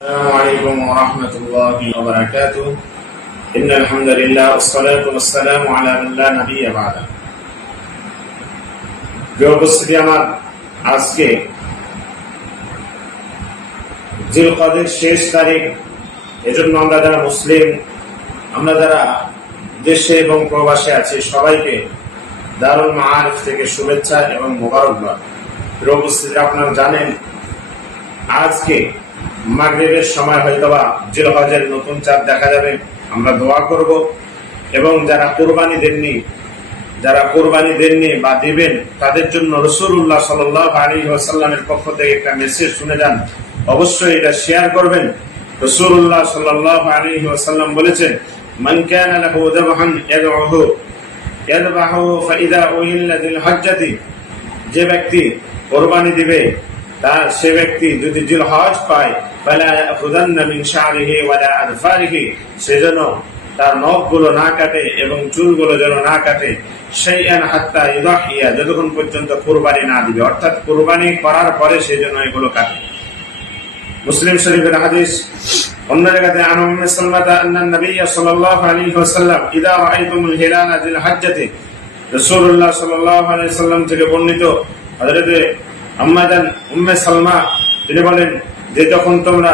السلام عليكم ورحمة الله وبركاته إن الحمد لله والصلاة والسلام على من لا نبي بعده উপস্থিতি আমার আজকে জিলকদের শেষ তারিখ। এজন্য আমরা যারা মুসলিম, আমরা যারা দেশে এবং প্রবাসে আছি, সবাইকে দারুল মাআরিফ থেকে শুভেচ্ছা এবং মোবারকবাদ। উপস্থিতি আপনারা জানেন, আজকে মাগরিবের সময় হয়তোবা জিলহজের নতুন চাঁদ দেখা যাবে। আমরা দোয়া করব এবং যারা কোরবানি দেননি বা দিবেন, তাদের জন্য রাসূলুল্লাহ সাল্লাল্লাহু আলাইহি ওয়াসাল্লামের পক্ষ থেকে একটা মেসেজ শুনে যান। অবশ্যই এটা শেয়ার করবেন। রাসূলুল্লাহ সাল্লাল্লাহু আলাইহি ওয়াসাল্লাম বলেছেন, মান কানা লাহু যাবহান ইয়াযবাহু ফাইদা উহিল্লা যিল হজ্জাতি, যে ব্যক্তি কোরবানি দিবে সে ব্যক্তি যদি জিলহজ পায়, ফালা ইয়াখুযান্না মিন শা'রিহি ওয়ালা আযফারিহি, সেজন্য তার নখগুলো না কাটে এবং চুলগুলো যেন না কাটে, শাইআন হাত্তা ইউদাহিয়া, যতক্ষণ পর্যন্ত কুরবানি না দিবে, অর্থাৎ কুরবানি করার পরে সে যেন এগুলো কাটে। মুসলিম শরীফের হাদিস। অন্য জায়গাতে আন উম্মে সালমাতা আন্না নবী সাল্লাল্লাহু আলাইহি ওয়াসাল্লাম ইযা রাআইতুমুল হিলালা যিল হজ্জাতি, রাসূলুল্লাহ সাল্লাল্লাহু আলাইহি ওয়াসাল্লাম থেকে বর্ণিত হযরতে উম্মে সালমা তিনি বলেন যে যখন তোমরা